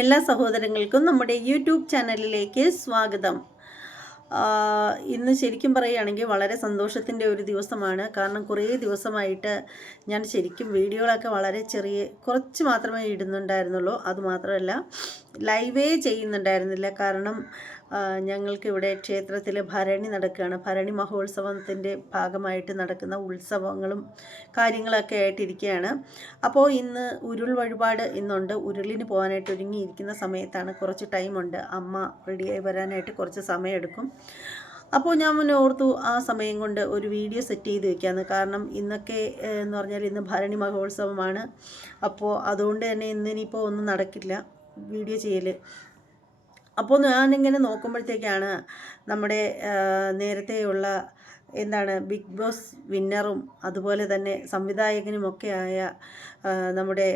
എല്ലാ സഹോദരങ്ങൾക്കും നമ്മുടെ യൂട്യൂബ് ചാനലിലേക്ക് സ്വാഗതം. ഇന്ന് ശരിക്കും പറയുകയാണെങ്കിൽ വളരെ സന്തോഷത്തിന്റെ ഒരു ദിവസമാണ്. കാരണം കുറേ ദിവസമായിട്ട് ഞാൻ ശരിക്കും വീഡിയോകളൊക്കെ വളരെ ചെറിയ കുറച്ച് മാത്രമേ ഇടുന്നുണ്ടായിരുന്നുള്ളൂ. അതുമാത്രമല്ല ലൈവേ ചെയ്യുന്നുണ്ടായിരുന്നില്ല. കാരണം ഞങ്ങൾക്കിവിടെ ക്ഷേത്രത്തിൽ ഭരണി നടക്കുകയാണ് ഭരണി മഹോത്സവത്തിന്റെ ഭാഗമായിട്ട് നടക്കുന്ന ഉത്സവങ്ങളും കാര്യങ്ങളൊക്കെ ആയിട്ടിരിക്കുകയാണ് അപ്പോൾ ഇന്ന് ഉരുൾ വഴിപാട് ഇന്നുണ്ട്. ഉരുളിന് പോകാനായിട്ട് ഒരുങ്ങിയിരിക്കുന്ന സമയത്താണ് കുറച്ച് ടൈമുണ്ട്. അമ്മ റെഡിയായി വരാനായിട്ട് കുറച്ച് സമയമെടുക്കും. അപ്പോൾ ഞാൻ മുന്നേ ഓർത്തു ആ സമയം കൊണ്ട് ഒരു വീഡിയോ സെറ്റ് ചെയ്ത് വെക്കാമെന്ന് കാരണം ഇന്നൊക്കെ എന്ന് പറഞ്ഞാൽ ഇന്ന് ഭരണി മഹോത്സവമാണ്. അപ്പോൾ അതുകൊണ്ട് തന്നെ ഇന്നിനിപ്പോൾ ഒന്നും നടക്കില്ല വീഡിയോ ചെയ്യൽ അപ്പോൾ ഞാനിങ്ങനെ നോക്കുമ്പോഴത്തേക്കാണ് നമ്മുടെ നേരത്തെയുള്ള എന്താണ് ബിഗ് ബോസ് വിന്നറും അതുപോലെ തന്നെ സംവിധായകനുമൊക്കെ ആയ നമ്മുടെ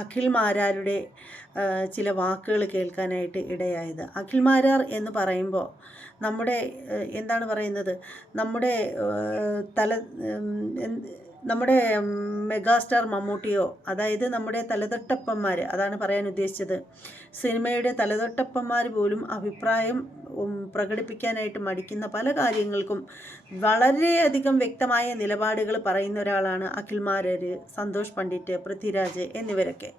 അഖിൽ മാരാരുടെ ചില വാക്കുകൾ കേൾക്കാനായിട്ട് ഇടയായത്. അഖിൽ മാരാർ എന്ന് പറയുമ്പോൾ നമ്മുടെ എന്താണ് പറയുന്നത്? നമ്മുടെ തല നമ്മുടെ മെഗാസ്റ്റാർ മമ്മൂട്ടിയോ അതായത് നമ്മുടെ തലതൊട്ടപ്പന്മാർ അതാണ് പറയാൻ ഉദ്ദേശിച്ചത്. സിനിമയുടെ തലതൊട്ടപ്പന്മാർ പോലും അഭിപ്രായം പ്രകടിപ്പിക്കാനായിട്ട് മടിക്കുന്ന പല കാര്യങ്ങൾക്കും വളരെയധികം വ്യക്തമായ നിലപാടുകൾ പറയുന്ന ഒരാളാണ് അഖിൽമാരർ സന്തോഷ് പണ്ഡിറ്റ് പൃഥ്വിരാജ് എന്നിവരൊക്കെ.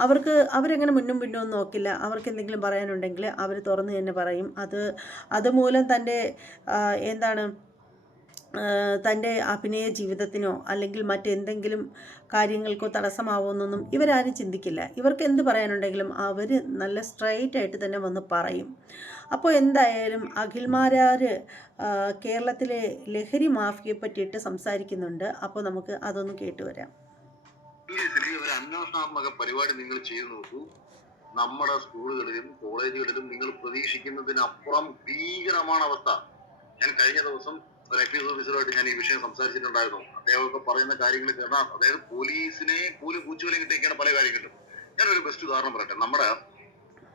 അവർക്ക് അവരങ്ങനെ മുന്നും പിന്നും നോക്കില്ല. അവർക്ക് എന്തെങ്കിലും പറയാനുണ്ടെങ്കിൽ അവർ തുറന്നു തന്നെ പറയും. അത് അതുമൂലം തന്റെ എന്താണ് തന്റെ അഭിനയ ജീവിതത്തിനോ അല്ലെങ്കിൽ മറ്റെന്തെങ്കിലും കാര്യങ്ങൾക്കോ തടസ്സമാവുമെന്നൊന്നും ഇവരാരും ചിന്തിക്കില്ല. ഇവർക്ക് എന്ത് പറയാനുണ്ടെങ്കിലും അവർ നല്ല സ്ട്രൈറ്റ് ആയിട്ട് തന്നെ വന്ന് പറയും. അപ്പോൾ എന്തായാലും അഖിൽമാരാർ കേരളത്തിലെ ലഹരി മാഫിയെ പറ്റിയിട്ട് സംസാരിക്കുന്നുണ്ട്. അപ്പോൾ നമുക്ക് അതൊന്ന് കേട്ടുവരാം ഒരു അന്വേഷണാത്മക പരിപാടി നിങ്ങൾ ചെയ്തു നോക്കൂ. നമ്മുടെ സ്കൂളുകളിലും കോളേജുകളിലും നിങ്ങൾ പ്രതീക്ഷിക്കുന്നതിനപ്പുറം ഭീകരമാണ് അവസ്ഥ ഞാൻ കഴിഞ്ഞ ദിവസം ഒരു പി ഓഫീസറുമായിട്ട് ഞാൻ ഈ വിഷയം സംസാരിച്ചിട്ടുണ്ടായിരുന്നു. അദ്ദേഹമൊക്കെ പറയുന്ന കാര്യങ്ങൾ കേട്ടാൽ അതായത് പോലീസിനെ കൂലി കൂച്ചുവിലും കിട്ടിയൊക്കെയാണ് പല കാര്യങ്ങളും. ഞാൻ ഒരു ബെസ്റ്റ് ഉദാഹരണം പറയട്ടെ. നമ്മുടെ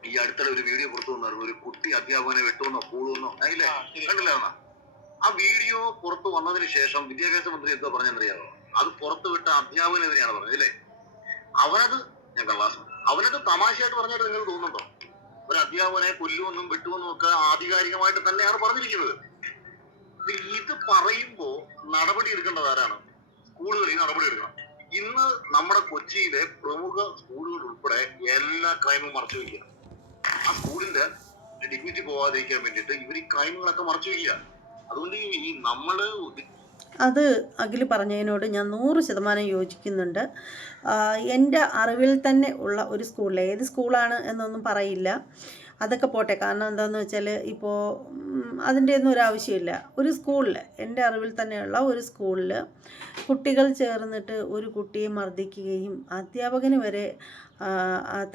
ഈ അടുത്തിടെ ഒരു വീഡിയോ പുറത്തു വന്നായിരുന്നു. ഒരു കുട്ടി അധ്യാപകനെ വെട്ടുമെന്നോ കൂടുമെന്നോ അല്ലേ കണ്ടില്ല? ആ വീഡിയോ പുറത്തു വന്നതിന് ശേഷം വിദ്യാഭ്യാസ മന്ത്രി എന്തോ പറഞ്ഞെന്നറിയാമോ അത് പുറത്തു വിട്ട അധ്യാപകനെതിരെയാണ് പറഞ്ഞത് അല്ലേ? അവനത് ഞാൻ കള്ളാസ് അവനത് തമാശയായിട്ട് പറഞ്ഞായിട്ട് നിങ്ങൾ തോന്നുന്നുണ്ടോ? ഒരു അധ്യാപകനെ കൊല്ലുമെന്നും വെട്ടുമെന്നും ഒക്കെ ആധികാരികമായിട്ട് തന്നെയാണ് പറഞ്ഞിരിക്കുന്നത്. ഇത് പറയുമ്പോ നടപടി എടുക്കേണ്ടത് ആരാണ്? സ്കൂളുകളിൽ നടപടി എടുക്കണം. ഇന്ന് നമ്മുടെ കൊച്ചിയിലെ പ്രമുഖ സ്കൂളുകൾ ഉൾപ്പെടെ എല്ലാ ക്രൈമും മറച്ചു വയ്ക്കുക ആ സ്കൂളിന്റെ ഡിഗ്നിറ്റി പോവാതിരിക്കാൻ വേണ്ടിയിട്ട് ഇവർ ഈ ക്രൈമുകളൊക്കെ മറച്ചു വയ്ക്കുക അതുകൊണ്ട് ഈ നമ്മൾ അത് അഖിൽ പറഞ്ഞതിനോട് ഞാൻ നൂറ് ശതമാനം യോജിക്കുന്നുണ്ട്. എന്റെ അറിവിൽ തന്നെ ഉള്ള ഒരു സ്കൂളിൽ ഏത് സ്കൂളാണ് എന്നൊന്നും പറയില്ല. അതൊക്കെ പോട്ടെ. കാരണം എന്താണെന്ന് വെച്ചാൽ ഇപ്പോൾ അതിന്റെ ഒന്നും ഒരു ആവശ്യമില്ല. ഒരു സ്കൂളിൽ എന്റെ അറിവിൽ തന്നെയുള്ള ഒരു സ്കൂളിൽ കുട്ടികൾ ചേർന്നിട്ട് ഒരു കുട്ടിയെ മർദ്ദിക്കുകയും അധ്യാപകന് വരെ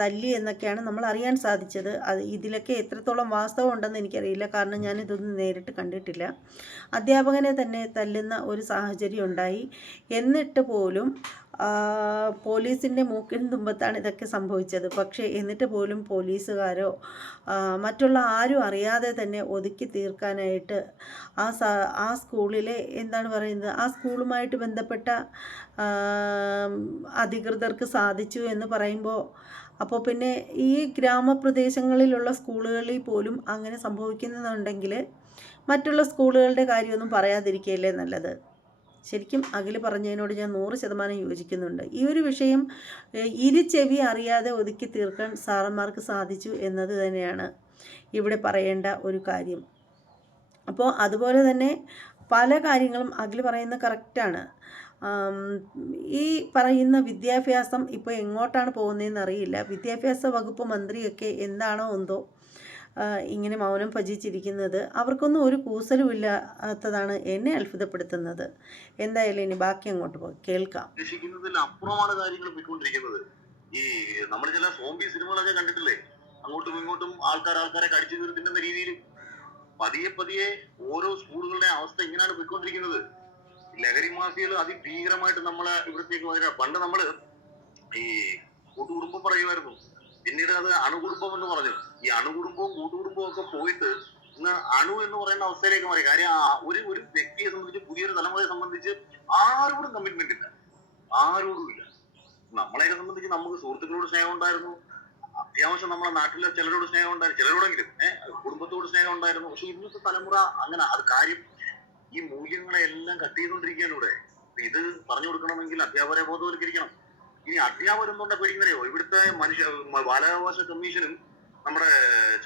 തല്ലി എന്നൊക്കെയാണ് നമ്മൾ അറിയാൻ സാധിച്ചത്. അത് ഇതിലൊക്കെ എത്രത്തോളം വാസ്തവം ഉണ്ടെന്ന് എനിക്കറിയില്ല. കാരണം ഞാനിതൊന്നും നേരിട്ട് കണ്ടിട്ടില്ല. അധ്യാപകനെ തന്നെ തല്ലുന്ന ഒരു സാഹചര്യം ഉണ്ടായി. എന്നിട്ട് പോലും പോലീസിന്റെ മൂക്കിൻ തുമ്പത്താണ് ഇതൊക്കെ സംഭവിച്ചത്. പക്ഷേ എന്നിട്ട് പോലും പോലീസുകാരോ മറ്റുള്ള ആരും അറിയാതെ തന്നെ ഒതുക്കി തീർക്കാനായിട്ട് ആ ആ സ്കൂളിലെ എന്താണ് പറയുന്നത് ആ സ്കൂളുമായിട്ട് ബന്ധപ്പെട്ട അധികൃതർക്ക് സാധിച്ചു എന്ന് പറയുമ്പോൾ അപ്പോൾ പിന്നെ ഈ ഗ്രാമപ്രദേശങ്ങളിലുള്ള സ്കൂളുകളിൽ പോലും അങ്ങനെ സംഭവിക്കുന്നുണ്ടെങ്കിൽ മറ്റുള്ള സ്കൂളുകളുടെ കാര്യമൊന്നും പറയാതിരിക്കുകയല്ലേ നല്ലത്? ശരിക്കും അഖിൽ പറഞ്ഞതിനോട് ഞാൻ നൂറ് ശതമാനം യോജിക്കുന്നുണ്ട്. ഈ ഒരു വിഷയം ഏഹ്, ഇരു ചെവി അറിയാതെ ഒതുക്കി തീർക്കാൻ സാറന്മാർക്ക് സാധിച്ചു എന്നത് തന്നെയാണ് ഇവിടെ പറയേണ്ട ഒരു കാര്യം. അപ്പോൾ അതുപോലെ തന്നെ പല കാര്യങ്ങളും അഖിൽ പറയുന്നത് കറക്റ്റാണ്. ഈ പറയുന്ന വിദ്യാഭ്യാസം ഇപ്പോൾ എങ്ങോട്ടാണ് പോകുന്നതെന്ന് അറിയില്ല. വിദ്യാഭ്യാസ വകുപ്പ് മന്ത്രിയൊക്കെ എന്താണോ എന്തോ ഇങ്ങനെ മൗനം ഭജിച്ചിരിക്കുന്നത് അവർക്കൊന്നും ഒരു കൂസലും ഇല്ലാത്തതാണ് എന്നെ അത്ഭുതപ്പെടുത്തുന്നത്. എന്തായാലും ഇനി ബാക്കി അങ്ങോട്ട് പോയി. കേൾക്കാം. അപ്പുറമാണ് കാര്യങ്ങൾ പോയിക്കൊണ്ടിരിക്കുന്നത്. ഈ നമ്മൾ ചില സോംബി സിനിമകളൊക്കെ കണ്ടിട്ടില്ലേ? അങ്ങോട്ടും ഇങ്ങോട്ടും ആൾക്കാർ ആൾക്കാരെ കടിച്ചു തീർക്കുന്ന രീതിയിൽ. പതിയെ പതിയെ ഓരോ സ്കൂളുകളുടെ അവസ്ഥ ഇങ്ങനെയാണ് പോയിക്കൊണ്ടിരിക്കുന്നത്. ലഹരി മാസികൾ അതിഭീകരമായിട്ട് നമ്മളെ ഇവിടത്തേക്ക് പണ്ട് നമ്മൾ ഈ കൂട്ടുകുടുംബം പറയുമായിരുന്നു. പിന്നീട് അത് അണുകുടുംബം എന്ന് പറഞ്ഞു. ഈ അണുകുടുംബവും കൂട്ടുകുടുംബവും ഒക്കെ പോയിട്ട് ഇന്ന് അണു എന്ന് പറയുന്ന അവസ്ഥയിലേക്ക് മാറി. കാര്യം ഒരു ഒരു വ്യക്തിയെ സംബന്ധിച്ച് പുതിയൊരു തലമുറയെ സംബന്ധിച്ച് ആരോടും കമ്മിറ്റ്മെന്റ് ഇല്ല. ആരോടും ഇല്ല. നമ്മളെയൊക്കെ സംബന്ധിച്ച് നമുക്ക് സുഹൃത്തുക്കളോട് സ്നേഹം ഉണ്ടായിരുന്നു. അത്യാവശ്യം നമ്മളെ നാട്ടിലെ ചിലരോട് സ്നേഹം ഉണ്ടായിരുന്നു. ചിലരോടെങ്കിലും ഏഹ് കുടുംബത്തോട് സ്നേഹം ഉണ്ടായിരുന്നു. പക്ഷെ ഇന്നത്തെ തലമുറ അങ്ങനെ അത് കാര്യം ഈ മൂല്യങ്ങളെ എല്ലാം കട്ട് ചെയ്തുകൊണ്ടിരിക്കുകയാണ് ഇവിടെ. ഇത് പറഞ്ഞു കൊടുക്കണമെങ്കിൽ അധ്യാപകരെ ബോധവൽക്കരിക്കണം. ഇനി അധ്യാപകർ എന്തുകൊണ്ടാ പേടിക്കുന്നറിയോ? ഇവിടുത്തെ മനുഷ്യ ബാലാവകാശ കമ്മീഷനും നമ്മുടെ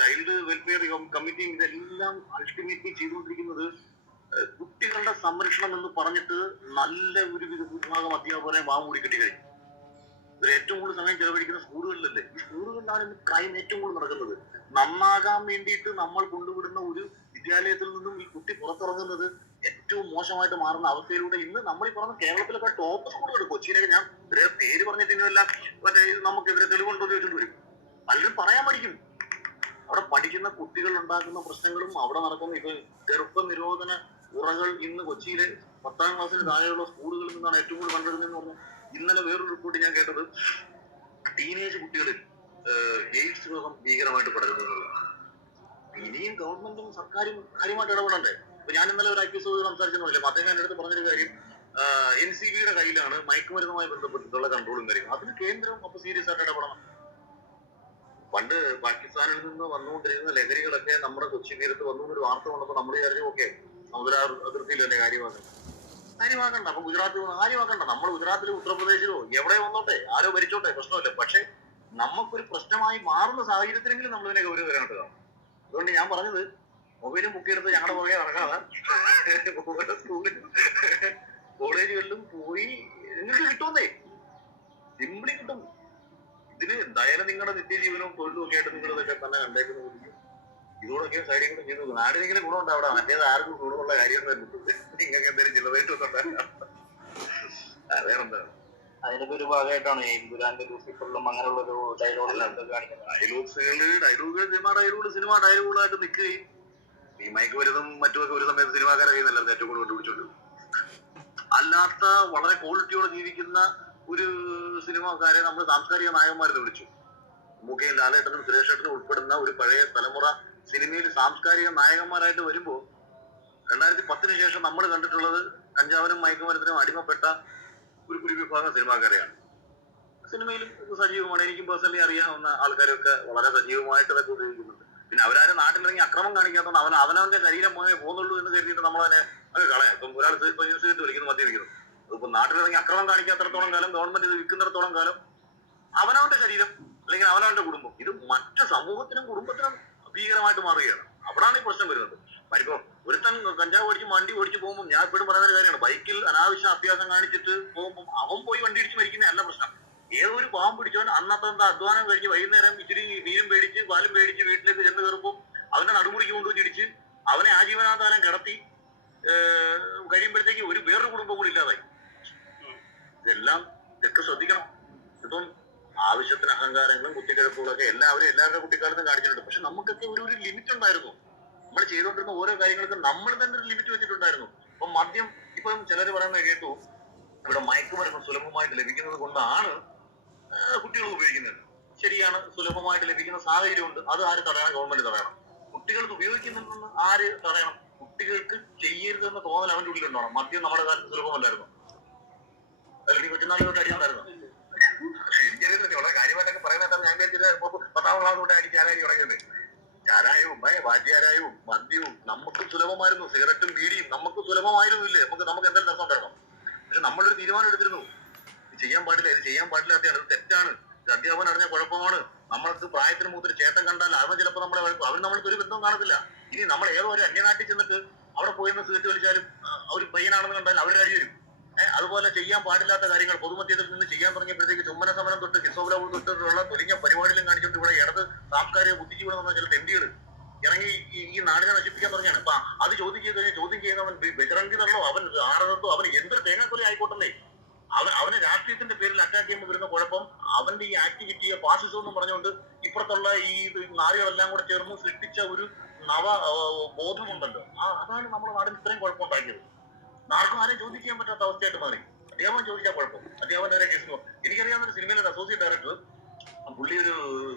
ചൈൽഡ് വെൽഫെയർ കമ്മിറ്റിയും ഇതെല്ലാം അൾട്ടിമേറ്റ്ലി ചെയ്തുകൊണ്ടിരിക്കുന്നത് കുട്ടികളുടെ സംരക്ഷണം എന്ന് പറഞ്ഞിട്ട് നല്ല ഒരു വിഭാഗം അധ്യാപകരെ വാമൂടി കിട്ടി കഴിഞ്ഞു. ഇവർ ഏറ്റവും കൂടുതൽ സമയം ചെലവഴിക്കുന്ന സ്കൂളുകളിലല്ലേ? ഈ സ്കൂളുകളിലാണ് ഇന്ന് ക്രൈം ഏറ്റവും കൂടുതൽ നടക്കുന്നത്. നന്നാകാൻ വേണ്ടിയിട്ട് നമ്മൾ കൊണ്ടുവിടുന്ന ഒരു വിദ്യാലയത്തിൽ നിന്നും ഈ കുട്ടി പുറത്തിറങ്ങുന്നത് ഏറ്റവും മോശമായിട്ട് മാറുന്ന അവസ്ഥയിലൂടെ ഇന്ന് നമ്മൾ ഈ പറഞ്ഞ കേരളത്തിലൊക്കെ ടോപ്പ് സ്കൂളുകൾ കൊച്ചിയിലൊക്കെ ഞാൻ പേര് പറഞ്ഞിട്ട് ഇനിയല്ല മറ്റേ ഇത് നമുക്കെതിരെ തെളിവുണ്ടോ എന്ന് ചോദിച്ചിട്ട് വരും പലരും പറയാൻ പഠിക്കും അവിടെ പഠിക്കുന്ന കുട്ടികൾ ഉണ്ടാക്കുന്ന പ്രശ്നങ്ങളും അവിടെ നടക്കുന്ന ഇപ്പൊ ഗർഭ നിരോധന ഉറകൾ ഇന്ന് കൊച്ചിയിലെ പത്താം ക്ലാസ്സിന് താഴെയുള്ള സ്കൂളുകളിൽ നിന്നാണ് ഏറ്റവും കൂടുതൽ കണ്ടെടുക്കുന്നതെന്ന് പറഞ്ഞു ഇന്നലെ വേറൊരു റിപ്പോർട്ട് ഞാൻ കേട്ടത് ടീനേജ് കുട്ടികളിൽ എയ്ഡ്സ് രോഗം ഭീകരമായിട്ട് പടരുന്നുള്ളത്. ഇനിയും ഗവൺമെന്റും സർക്കാരും കാര്യമായിട്ട് ഇടപെടണ്ടേ? ഇപ്പൊ ഞാൻ ഇന്നലെ ഒരു ഐ പി എസ് സംസാരിച്ചെന്നില്ല അദ്ദേഹം എന്റെ അടുത്ത് പറഞ്ഞൊരു കാര്യം എൻ സി ബിയുടെ കയ്യിലാണ് മയക്കുമരുന്നുമായി ബന്ധപ്പെട്ടിട്ടുള്ള കൺട്രോളും കാര്യം അതിന് കേന്ദ്രം അപ്പൊ സീരിയസ് ആയിട്ട് ഇടപെടണം. പണ്ട് പാകിസ്ഥാനിൽ നിന്ന് വന്നുകൊണ്ടിരിക്കുന്ന ലഹരികളൊക്കെ നമ്മുടെ കൊച്ചി തീരത്ത് വന്നു ഒരു വാർത്ത വന്നപ്പോൾ നമ്മൾ വിചാരിച്ചു ഓക്കെ സമുദ്ര അതിർത്തിയിലല്ലേ കാര്യമാക്കണം കാര്യമാക്കണ്ട അപ്പൊ ഗുജറാത്തിൽ കാര്യമാക്കണ്ട നമ്മൾ ഗുജറാത്തിലും ഉത്തർപ്രദേശിലോ എവിടെ വന്നോട്ടെ ആരോ ഭരിച്ചോട്ടെ പ്രശ്നമില്ല. പക്ഷെ നമുക്കൊരു പ്രശ്നമായി മാറുന്ന സാഹചര്യത്തിലെങ്കിലും നമ്മൾ ഇതിനെ ഗൗരവം വരാനായിട്ട് അതുകൊണ്ട് ഞാൻ പറഞ്ഞത് മൊബൈലും ബുക്ക് ചെയ്തിട്ട് ഞങ്ങളുടെ പുറകെ ഇറങ്ങാതെ ഓരോ സ്കൂളിലും കോളേജുകളിലും പോയി നിങ്ങൾക്ക് കിട്ടുമെന്നേ. സിംപിളി കിട്ടും. ഇതിന് എന്തായാലും നിങ്ങളുടെ നിത്യജീവനവും തൊഴിലും ഒക്കെ ആയിട്ട് നിങ്ങൾ ഇതൊക്കെ തന്നെ കണ്ടേക്കുന്നത് ഇതോടൊക്കെ കൂടെ ചെയ്തു. ആരെങ്കിലും ഗുണമുണ്ട് അവിടെ? മറ്റേത് ആർക്കും ഗുണമുള്ള കാര്യം നിങ്ങൾക്ക് എന്തെങ്കിലും ചിലതായിട്ട് വേറെന്താ? അതിനൊക്കെ ഒരു ഭാഗമായിട്ടാണ് എംപുരാന്റെ ലൂസിഫറിലും അങ്ങനെയുള്ള ഒരു ഡയലോഗെല്ലാം കാണിക്കുന്നത്. ഡയലോഗ്സുകൾ ഡയലോഗ് സിനിമ ഡയലോഗ് സിനിമ ഡയലോഗുകളായിട്ട് നിൽക്കുകയും ഈ വരുന്നതും മറ്റുമൊക്കെ ഒരു സമയത്ത് സിനിമാക്കാരെ കയ്യിൽ ഏറ്റവും കൂടുതൽ കണ്ടുപിടിച്ചോണ്ട് അല്ലാത്ത വളരെ ക്വാളിറ്റിയോടെ ജീവിക്കുന്ന ഒരു സിനിമാക്കാരെ നമ്മൾ സാംസ്കാരിക നായകന്മാരെന്ന് വിളിച്ചു. മുഖയും ലാലേട്ടനും സുരേഷേട്ടനും ഉൾപ്പെടുന്ന ഒരു പഴയ തലമുറ സിനിമയിൽ സാംസ്കാരിക നായകന്മാരായിട്ട് വരുമ്പോൾ രണ്ടായിരത്തി പത്തിന് ശേഷം നമ്മൾ കണ്ടിട്ടുള്ളത് കഞ്ചാവിനും മയക്കുമരുന്നിനും അടിമപ്പെട്ട ഒരു ഒരു വിഭാഗം സിനിമാക്കാരെയാണ് സിനിമയിൽ സജീവമാണ്. എനിക്കും പേഴ്സണലി അറിയാവുന്ന ആൾക്കാരൊക്കെ വളരെ സജീവമായിട്ട് അതൊക്കെ ഉപയോഗിക്കുന്നുണ്ട്. പിന്നെ അവരാരും നാട്ടിലിറങ്ങി അക്രമം കാണിക്കാത്തതുകൊണ്ട് അവൻ അവനവന്റെ ശരീരം പോയേ പോകുന്നുള്ളൂ എന്ന് കരുതിയിട്ട് നമ്മളതിനെ അത് കളയാം. ഇപ്പം ഒരാൾ സീറ്റ് വിളിക്കുന്നു മദ്യപിക്കുന്നു അതിപ്പോ നാട്ടിലിറങ്ങി അക്രമം കാണിക്കാത്തടത്തോളം കാലം ഗവൺമെന്റ് ഇത് വിൽക്കുന്നിടത്തോളം കാലം അവനവന്റെ ശരീരം അല്ലെങ്കിൽ അവനവന്റെ കുടുംബം ഇത് മറ്റു സമൂഹത്തിനും കുടുംബത്തിനും ഭീകരമായിട്ട് മാറുകയാണ്. അവിടാണ് ഈ പ്രശ്നം വരുന്നത്. ഇപ്പൊ ഒരുത്തൻ കഞ്ചാവ് ഓടിച്ച് വണ്ടി ഓടിച്ച് പോകുമ്പോൾ ഞാൻ എപ്പോഴും പറയുന്ന ഒരു കാര്യമാണ്. ബൈക്കിൽ അനാവശ്യ അഭ്യാസം കാണിച്ചിട്ട് പോകുമ്പോൾ അവൻ പോയി വണ്ടി ഇടിച്ച് മരിക്കുന്ന അല്ല പ്രശ്നം. ഏതൊരു ഒരു പാവം പിടിച്ചവൻ അന്നത്തെ അധ്വാനം കഴിഞ്ഞ് വൈകുന്നേരം ഇച്ചിരി മീനും പേടിച്ച് പാലും പേടിച്ച് വീട്ടിലേക്ക് ചെന്ന് കയറുമ്പോൾ അവന്റെ നടുമുറിക്ക് കൊണ്ടുപോയി ഇടിച്ച് അവനെ ആജീവനാന്തകാലം കിടത്തി കഴിയുമ്പോഴത്തേക്ക് ഒരു വേറൊരു കുടുംബം കൂടി ഇല്ലാതായി. ഇതെല്ലാം ഇതൊക്കെ ശ്രദ്ധിക്കണം. ഇപ്പം ആവശ്യത്തിന് അഹങ്കാരങ്ങളും കുട്ടിക്കഴപ്പുകളൊക്കെ എല്ലാവരും എല്ലാവരുടെ കുട്ടിക്കാലത്തും കാണിച്ചിട്ടുണ്ട്. പക്ഷെ നമുക്കൊക്കെ ഒരു ഒരു ലിമിറ്റ് ഉണ്ടായിരുന്നു. നമ്മൾ ചെയ്തുകൊണ്ടിരുന്ന ഓരോ കാര്യങ്ങൾക്കും നമ്മൾ തന്നെ ഒരു ലിമിറ്റ് വെച്ചിട്ടുണ്ടായിരുന്നു. അപ്പൊ മദ്യം ഇപ്പം ചിലർ പറയുന്നത് കേട്ടു ഇവിടെ മയക്കുമരുന്ന് സുലഭമായിട്ട് ലഭിക്കുന്നത് കൊണ്ടാണ് കുട്ടികൾ ഉപയോഗിക്കുന്നത്. ശരിയാണ് സുലഭമായിട്ട് ലഭിക്കുന്ന സാഹചര്യമുണ്ട്. അത് ആര് തടയണം? ഗവൺമെന്റ് തടയണം. കുട്ടികൾക്ക് ഉപയോഗിക്കുന്നുണ്ടെന്ന് ആര് തടയണം? കുട്ടികൾക്ക് ചെയ്യരുതെന്ന് തോന്നൽ അവന്റെ ഉള്ളിൽ ഉണ്ടാവണം മദ്യം നമ്മുടെ കാലത്ത് സുലഭമല്ലായിരുന്നു. അല്ലെങ്കിൽ കൊച്ചുനാളിലോട്ട് അടിയുണ്ടായിരുന്നു എനിക്കറിയത്തില്ല വളരെ കാര്യമായിട്ടൊക്കെ പറയുന്നത് ഞാൻ വിചാരിച്ചത്. ഇപ്പൊ പത്താം ക്ലാസ് തൊട്ട് അടിച്ച് ആരായി തുടങ്ങിയത് ചാരായവും ഏ, വാറ്റുചാരായവും മദ്യവും നമുക്ക് സുലഭമായിരുന്നു. സിഗരറ്റും ബീഡിയും നമുക്ക് സുലഭമായിരുന്നു ഇല്ലേ നമുക്ക് നമുക്ക് എന്തെങ്കിലും രസം ഉണ്ടായിരുന്നു? പക്ഷെ നമ്മളൊരു തീരുമാനം എടുത്തിരുന്നു. ചെയ്യാൻ പാടില്ല ഇത് ചെയ്യാൻ പാടില്ല ഇത് തെറ്റാണ്. അധ്യാപനം അറിഞ്ഞ കുഴപ്പമാണ്. നമ്മൾക്ക് പ്രായത്തിന് മൂത്തൊരു ചേട്ടൻ കണ്ടാൽ അവൻ ചിലപ്പോൾ നമ്മളെ വഴക്കും അവൻ നമ്മൾക്ക് ഒരു ബന്ധവും കാണത്തില്ല. ഇനി നമ്മൾ ഏതോ ഒരു അന്യനാട്ടിൽ ചെന്നിട്ട് അവിടെ പോയിരുന്ന സീറ്റ് വലിച്ചാലും ഒരു പയ്യനാണെന്ന് കണ്ടാൽ അവരുടെ അടി വരും. അതുപോലെ ചെയ്യാൻ പാടില്ലാത്ത കാര്യങ്ങൾ. പൊതുമധ്യത്തിൽ നിന്ന് ചെയ്യാൻ തുടങ്ങിയപ്പോഴത്തേക്ക് ചുമ്മന സമരം തൊട്ട് കിസോബിലാവ് തൊട്ടുള്ള തൊലിഞ്ഞ പരിപാടിയിലും കാണിച്ചുകൊണ്ട് ഇവിടെ ഇടത് സാംസ്കാരിക ബുദ്ധിജീവനം എന്ന് ചില തെണ്ടികൾ ഇറങ്ങി ഈ- നാടിനെ നശിപ്പിക്കാൻ തുടങ്ങിയാണ്. അപ്പൊ അത് ചോദ്യം ചെയ്ത് കഴിഞ്ഞാൽ ചോദ്യം ചെയ്യുന്നവൻ ബജറംഗിതല്ലോ അവൻ ആറതോ അവൻ എന്തൊരു തേങ്ങാക്കൊലി ആയിക്കോട്ടല്ലേ അവൻ അവനെ രാഷ്ട്രീയത്തിന്റെ പേരിൽ അറ്റാക്ക് ചെയ്യുമ്പോൾ വരുന്ന കുഴപ്പം അവന്റെ ഈ ആക്ടിവിറ്റിയെ ഫാസിസം എന്ന് പറഞ്ഞുകൊണ്ട് ഇപ്പുറത്തുള്ള ഈ നാടുകളെല്ലാം കൂടെ ചേർന്ന് സൃഷ്ടിച്ച ഒരു നവ ബോധമുണ്ടല്ലോ. അതാണ് നമ്മുടെ നാടിന് ഇത്രയും കുഴപ്പമുണ്ടാക്കിയത് ആർക്കും ആരെയും ചെയ്യാൻ പറ്റാത്ത അവസ്ഥയായിട്ട് മാറി. അദ്ദേഹം ചോദിച്ചാൽ കുഴപ്പം. അദ്ദേഹം വരെ കേസ് നോ- എനിക്കറിയാവുന്ന ഒരു സിനിമയിലെ അസോസിയേറ്റ് ഡയറക്ടർ പുള്ളി ഒരു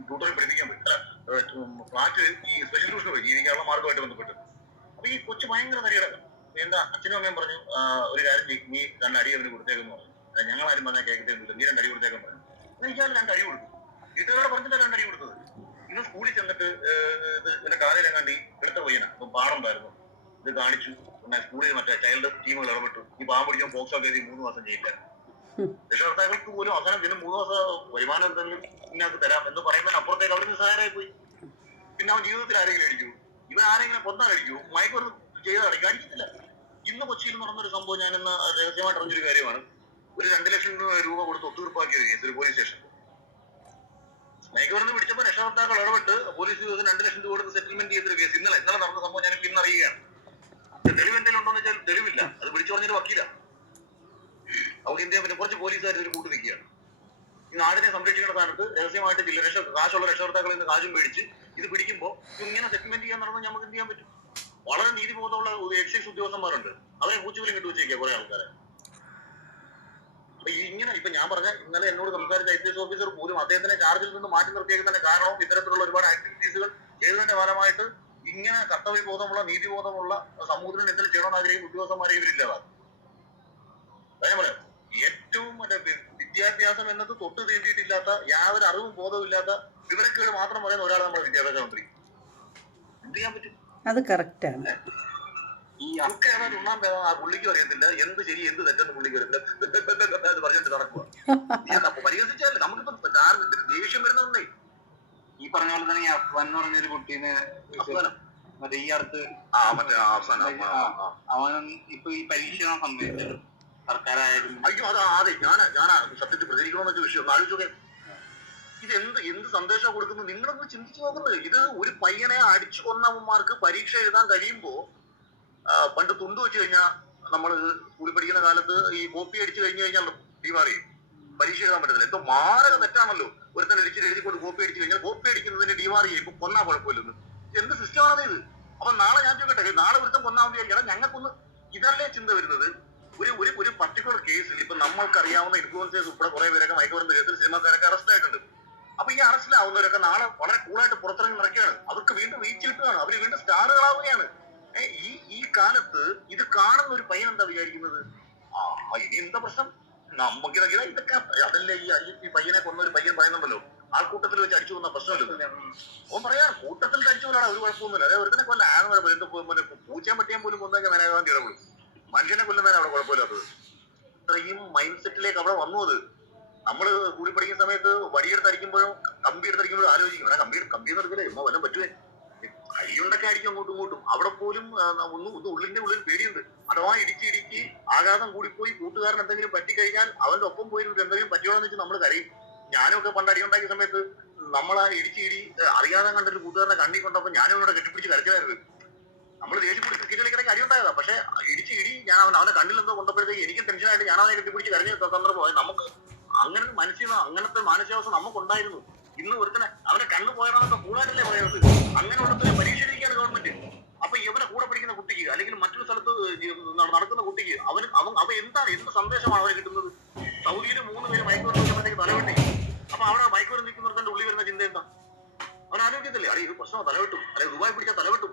ട്യൂട്ടറിൽ പഠിപ്പിക്കാൻ പറ്റും ഫ്ലാറ്റ് ഈ സ്പെഷ്യൽ ട്യൂഷൻ പോയി. ജീവിക്കാനുള്ള മാർഗമായിട്ട് ബന്ധപ്പെട്ട്. അപ്പൊ ഈ കൊച്ചു ഭയങ്കര നരിയുടെ എന്താ? അച്ഛനും അമ്മയും പറഞ്ഞു ഒരു കാര്യം ചെയ്യ്, നീ രണ്ട് അടി അവന് കൊടുത്തേക്കെന്ന് പറഞ്ഞു. ഞങ്ങൾ ഞങ്ങളാരും പറഞ്ഞാൽ കേൾക്കത്തേന്നില്ല നീ രണ്ട് അടി കൊടുത്തേക്കാൻ പറഞ്ഞു. എനിക്ക് രണ്ട് അടി കൊടുത്തു. വീട്ടുകാരോട് പറഞ്ഞിട്ട് രണ്ടടി കൊടുത്തത്. ഇന്ന് സ്കൂളിൽ ചെന്നിട്ട് ഇത് എന്റെ കാലിലെങ്ങാണ്ടി എടുത്ത പോയിനാ അപ്പം പാടുണ്ടായിരുന്നു. ഇത് കാണിച്ചു. സ്കൂളിൽ മറ്റേ ചൈൽഡ് ടീമുകൾ ഇടപെട്ടു. ഈ പാമ്പ് പിടിക്കാൻ പോക്സോ കേസ് മൂന്ന് മാസം ചെയ്യില്ല. രക്ഷകർത്താക്കൾക്ക് പോലും അവസാനം ഇതിന് മൂന്ന് മാസം വരുമാനം എന്തെങ്കിലും ഇതിനകത്ത് തരാം എന്ന് പറയുമ്പോൾ അപ്പുറത്തേക്ക് അവിടെ നിസ്സാരമായി പോയി പിന്നെ അവൻ ജീവിതത്തിൽ ആരെങ്കിലും അടിക്കൂ ഇവൻ ആരെങ്കിലും കൊന്നാൽ അടിക്കൂ മയക്കൊന്നും ചെയ്താൽ അടിക്കും. അടിക്കത്തില്ല. ഇന്ന് കൊച്ചിയിൽ നടന്നൊരു സംഭവം ഞാൻ ഇന്ന് രഹസ്യമായിട്ട് അറിഞ്ഞൊരു കാര്യമാണ്. ഒരു രണ്ട് ലക്ഷം രൂപ കൊടുത്ത് ഒത്തുതീർപ്പാക്കിയ ഒരു കേസ് ഒരു പോലീസ് സ്റ്റേഷൻ മയക്കുമരുന്ന് പിടിച്ചപ്പോൾ രക്ഷകർത്താക്കൾ ഇടപെട്ട് പോലീസ് രണ്ട് ലക്ഷം രൂപ കൊടുത്ത് സെറ്റിൽമെന്റ് ചെയ്തൊരു കേസ് ഇന്നലെ ഇന്നലെ നടന്ന സംഭവം ഞാൻ ഇന്ന് അറിയുകയാണ്. തെളിവ് എന്തെങ്കിലും ഉണ്ടോ എന്ന് വെച്ചാൽ തെളിവില്ല. അത് വിളിച്ചു പറഞ്ഞൊരു വക്കീലാണ് അവർക്ക് എന്ത് ചെയ്യാൻ പിന്നെ കുറച്ച് പോലീസുകാർ ഒരു കൂട്ട് നിൽക്കുകയാണ്. ഈ നാടിനെ സംരക്ഷിക്കുന്ന സ്ഥാനത്ത് രഹസ്യമായിട്ട് ജില്ല രക്ഷ കാശുള്ള രക്ഷകർത്താക്കളിൽ നിന്ന് കാശും മേടിച്ച് ഇത് പിടിക്കുമ്പോൾ ഇങ്ങനെ സെറ്റിൽമെന്റ് ചെയ്യാൻ നടന്നാൽ നമുക്ക് എന്ത് ചെയ്യാൻ പറ്റും? വളരെ നീതിബോധമുള്ള എക്സൈസ് ഉദ്യോഗസ്ഥന്മാരുണ്ട്. അവരെ പൂച്ചുവിലും കിട്ടു വെച്ചേക്കുക കുറെ ആൾക്കാരെ. അപ്പൊ ഇങ്ങനെ ഇപ്പൊ ഞാൻ പറഞ്ഞ ഇന്നലെ എന്നോട് സംസാരിച്ച ഐ പി എസ് ഓഫീസർ പോലും അദ്ദേഹത്തിനെ ചാർജിൽ നിന്ന് മാറ്റി നിർത്തിയേക്കുന്നതിന്റെ കാരണവും ഇത്തരത്തിലുള്ള ഒരുപാട് ആക്ടിവിറ്റീസുകൾ ചെയ്തതിന്റെ ഫലമായിട്ട് ഇങ്ങനെ കർത്തവ്യബോധമുള്ള നീതിബോധമുള്ള സമൂഹത്തിന് എന്തെങ്കിലും ചെയ്യണമെന്ന് ആഗ്രഹിക്കുന്ന ഉദ്യോഗസ്ഥന്മാരെ ഇവരില്ലാതാകും അതാ ഞാൻ പറയാം ഏറ്റവും മറ്റേ വിദ്യാഭ്യാസം എന്നത് തൊട്ട് തീണ്ടിയിട്ടില്ലാത്ത യാതൊരു അറിവും ബോധവും ഇല്ലാത്ത വിവരക്കേട് മാത്രം പറയുന്ന ഒരാൾ നമ്മുടെ വിദ്യാഭ്യാസ മന്ത്രി. എന്ത് ചെയ്യാൻ പറ്റും? അത് കറക്റ്റാണ് ഈ ഒക്കെ ഏതായാലും ഉണ്ണാൻ ആ പുള്ളിക്ക് അറിയത്തില്ല. എന്ത് ശരി എന്ത് തെറ്റെന്ന് പുള്ളിക്ക് അറിയത്തില്ല. പറഞ്ഞിട്ട് നടക്കുക പരിഹസിച്ചാലേ നമുക്കിപ്പോ ദേഷ്യം വരുന്നേ ഈ പറഞ്ഞ പോലെ തന്നെ അഫ്വാൻ എന്ന് പറഞ്ഞൊരു കുട്ടീനെ മറ്റേ ഈ അടുത്ത്. അവൻ ഇപ്പൊ ഈ പരീക്ഷ സംബന്ധിച്ചത് സർക്കാരായാലും അയ്യോ അത് അതെ ഞാൻ ഞാൻ സത്യത്തിൽ പ്രതികരിക്കണമെന്ന് വെച്ച വിഷയം ഒന്ന് ആലോചിച്ചോക്കെ ഇത് എന്ത് എന്ത് സന്ദേശം കൊടുക്കുന്നു? നിങ്ങളൊന്ന് ചിന്തിച്ചു നോക്കുന്നത് ഇത് ഒരു പയ്യനെ അടിച്ചു കൊന്നവന്മാർക്ക് പരീക്ഷ എഴുതാൻ കഴിയുമ്പോ പണ്ട് തുണ്ട് വെച്ച് കഴിഞ്ഞാൽ നമ്മൾ സ്കൂളിൽ പഠിക്കുന്ന കാലത്ത് ഈ കോപ്പി അടിച്ചു കഴിഞ്ഞു കഴിഞ്ഞാൽ ഡിമാറി പരീക്ഷ എഴുതാൻ പറ്റത്തില്ല. എന്തോ മാരക തെറ്റാണല്ലോ. ഒരുത്തൻ അടിച്ചിട്ട് എഴുതിക്കൊണ്ട് കോപ്പി അടിച്ചു കഴിഞ്ഞാൽ കോപ്പി അടിക്കുന്നതിന് ചെയ്യും ഇപ്പൊ കൊന്നാ കുഴപ്പമില്ലെന്ന്. എന്ത് സിസ്റ്റമാണ് ഇത്? അപ്പൊ നാളെ ഞാൻ ചോദിക്കട്ടെ നാളെ ഒരുത്തൻ കൊന്നാ വിചാരിക്കണം ഞങ്ങൾക്കൊന്ന് ഇതല്ലേ ചിന്ത വരുന്നത്. ഒരു ഒരു ഒരു പർട്ടിക്കുലർ കേസിൽ ഇപ്പൊ നമ്മൾക്കറിയാവുന്ന ഇൻഫ്ലുവൻസേഴ്സ് ഉൾപ്പെടെ കുറെ പേരൊക്കെ മയക്കുമരുന്ന് കേസിൽ സിനിമാക്കാരൊക്കെ അറസ്റ്റ് ആയിട്ടുണ്ട്. അപ്പൊ ഈ അറസ്റ്റിലാവുന്നവരൊക്കെ നാളെ വളരെ കൂളായിട്ട് പുറത്തിറങ്ങി നടക്കുകയാണ്. അവർക്ക് വീണ്ടും റീച്ച് അവർ വീണ്ടും സ്റ്റാറുകളാവുകയാണ് ഈ ഈ കാലത്ത് ഇത് കാണുന്ന ഒരു പയ്യൻ എന്താ വിചാരിക്കുന്നത്? ആ ഇനി എന്താ പ്രശ്നം? നമുക്ക് ഇതൊക്കെ ഇതൊക്കെ അതല്ലേ ഈ ഈ- പയ്യനെ കൊന്ന ഒരു പയ്യൻ പറയുന്നുണ്ടല്ലോ. ആൾക്കൂട്ടത്തിൽ വെച്ച് അടിച്ചു കൊന്ന പ്രശ്നമല്ലോ ഓൻ പറയാ കൂട്ടത്തിൽ അടിച്ചു കൊല്ലാടാ ഒരു കുഴപ്പമൊന്നുമില്ല. അതെ ഒരുത്തനെ കൊല്ല ആന എന്ത് പൂച്ചയും പട്ടിയും പോലും കൊന്നൊക്കെ മേനകാന്തി ഇടപെടും മനുഷ്യനെ കൊല്ലുന്നതിന് അവിടെ കുഴപ്പമില്ലാത്തത്. ഇത്രയും മൈൻഡ് സെറ്റിലേക്ക് അവിടെ വന്നു അത്. നമ്മൾ കൂടി പഠിക്കുന്ന സമയത്ത് വടിയെടുത്തടിക്കുമ്പോഴും കമ്പി എടുത്തടിക്കുമ്പോഴും ആലോചിക്കും. കമ്പി കമ്പി എന്ന് ഇമ്മ വല്ലതും പറ്റുവേ? കൈയുണ്ടൊക്കെ ആയിരിക്കും അങ്ങോട്ടും ഇങ്ങോട്ടും. അവിടെ പോലും ഒന്ന് ഒന്ന് ഉള്ളിന്റെ ഉള്ളിൽ പേടിയുണ്ട്. അഥവാ ഇടിച്ച് ഇടിച്ച് ആഘാതം കൂടിപ്പോയി കൂട്ടുകാരൻ എന്തെങ്കിലും പറ്റിക്കഴിഞ്ഞാൽ അവന്റെ ഒപ്പം പോയി എന്തെങ്കിലും പറ്റിയോന്ന് വെച്ച് നമ്മൾ കരയും. ഞാനൊക്കെ പണ്ട് അടിയുണ്ടാക്കിയ സമയത്ത് ഇടി ആ, അറിയാതെ കണ്ടൊരു കൂട്ടുകാരനെ കണ്ണി കൊണ്ടപ്പോ ഞാനും ഇവിടെ കെട്ടിപ്പിടിച്ച് കരച്ചിലായിരുന്നു. നമ്മൾ ദേഷ്യം പിടിച്ച് ക്രിക്കറ്റ് കളിക്കിടയ്ക്ക് അടിയുണ്ടായതാ പക്ഷെ ഇടിച്ച് ഇടി ഞാൻ അവൻ അവനെ കണ്ണിൽ എന്തോ കൊണ്ടപ്പോഴത്തേക്ക് എനിക്ക് ടെൻഷനായിട്ട് ഞാൻ അവനെ കെട്ടിപ്പിടിച്ച് കരഞ്ഞ. സന്ദർഭമായി നമുക്ക് അങ്ങനെ മാനസിക അങ്ങനത്തെ മാനസികാവസ്ഥ നമുക്കുണ്ടായിരുന്നു. ഇന്ന് ഒരുത്തനെ അവനെ കണ്ണു പോയണമെന്നൊക്കെ കൂടാനല്ലേ പറയുന്നത്? അങ്ങനെയുള്ളതിനെ പരീക്ഷ പരീക്ഷിക്കാണ് ഗവൺമെന്റ് അപ്പൊ ഇവനെ കൂടെ പഠിക്കുന്ന കുട്ടിക്ക് അല്ലെങ്കിൽ മറ്റൊരു സ്ഥലത്ത് നടക്കുന്ന കുട്ടിക്ക് അവന് അവൻ അവ എന്താണ് എന്ത് സന്ദേശമാണ് അവന് കിട്ടുന്നത്? സൗദിയിൽ മൂന്ന് പേര് മയക്കുമരുന്നേക്ക് തലവെട്ടി. അപ്പൊ അവിടെ മയക്കുമരുന്ന് നിൽക്കുന്നവരുടെ ഉള്ളി വരുന്ന ചിന്ത എന്താ? അവൻ ആലോചിക്കത്തില്ലേ? അറിയ ഇത് പ്രശ്നം തലവെട്ടും. അല്ലെങ്കിൽ ദുബായ് പിടിച്ചാൽ തലവെട്ടും.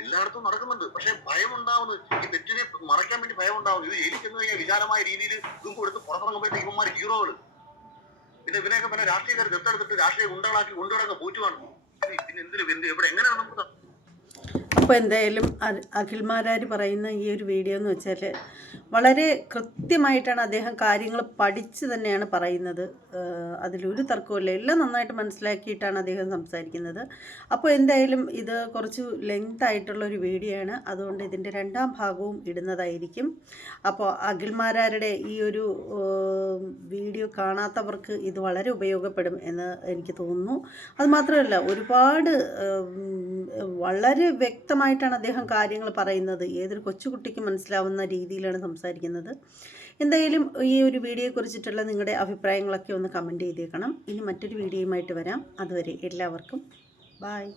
എല്ലായിടത്തും നടക്കുന്നുണ്ട്. പക്ഷെ ഭയം ഉണ്ടാവുന്നു ഈ തെറ്റിനെ മറയ്ക്കാൻ വേണ്ടി ഭയം ഉണ്ടാവുന്നു ഇത് ജയിലിൽ ചെന്ന് കഴിഞ്ഞാൽ വിശാലമായ രീതിയിൽ ഇതും കൊടുത്ത് പുറത്തിറങ്ങുമ്പോഴത്തേക്ക് ഇവന്മാർ ഹീറോകൾ പിന്നെ ഇവനെയൊക്കെ പിന്നെ രാഷ്ട്രീയക്കാർ ദത്തെടുത്തിട്ട് രാഷ്ട്രീയ ഗുണ്ടകളാക്കി കൊണ്ടുവരാൻ പോറ്റുവാണ്. പിന്നെ എന്തിനു എന്ത് എവിടെ എങ്ങനെയാണ് നമുക്ക് അപ്പോൾ എന്തായാലും അഖിൽമാരാർ പറയുന്ന ഈ ഒരു വീഡിയോ എന്ന് വെച്ചാൽ വളരെ കൃത്യമായിട്ടാണ് അദ്ദേഹം കാര്യങ്ങൾ പഠിച്ച് തന്നെയാണ് പറയുന്നത്. അതിലൊരു തർക്കമില്ല എല്ലാം നന്നായിട്ട് മനസ്സിലാക്കിയിട്ടാണ് അദ്ദേഹം സംസാരിക്കുന്നത്. അപ്പോൾ എന്തായാലും ഇത് കുറച്ച് ലെങ്ത് ആയിട്ടുള്ള ഒരു വീഡിയോ ആണ്. അതുകൊണ്ട് ഇതിന്റെ രണ്ടാം ഭാഗവും ഇടുന്നതായിരിക്കും. അപ്പോൾ അഖിൽമാരാരുടെ ഈ ഒരു വീഡിയോ കാണാത്തവർക്ക് ഇത് വളരെ ഉപയോഗപ്പെടും എന്ന് എനിക്ക് തോന്നുന്നു. അതുമാത്രമല്ല ഒരുപാട് വളരെ വളരെ വ്യക്തമായിട്ടാണ് അദ്ദേഹം കാര്യങ്ങൾ പറയുന്നത്. ഏതൊരു കൊച്ചുകുട്ടിക്ക് മനസ്സിലാവുന്ന രീതിയിലാണ് സംസാരിക്കുന്നത്. എന്തായാലും ഈ ഒരു വീഡിയോയെക്കുറിച്ചിട്ടുള്ള നിങ്ങളുടെ അഭിപ്രായങ്ങളൊക്കെ ഒന്ന് കമന്റ് ചെയ്തേക്കണം. ഇനി മറ്റൊരു വീഡിയോയുമായിട്ട് വരാം. അതുവരെ എല്ലാവർക്കും ബായ്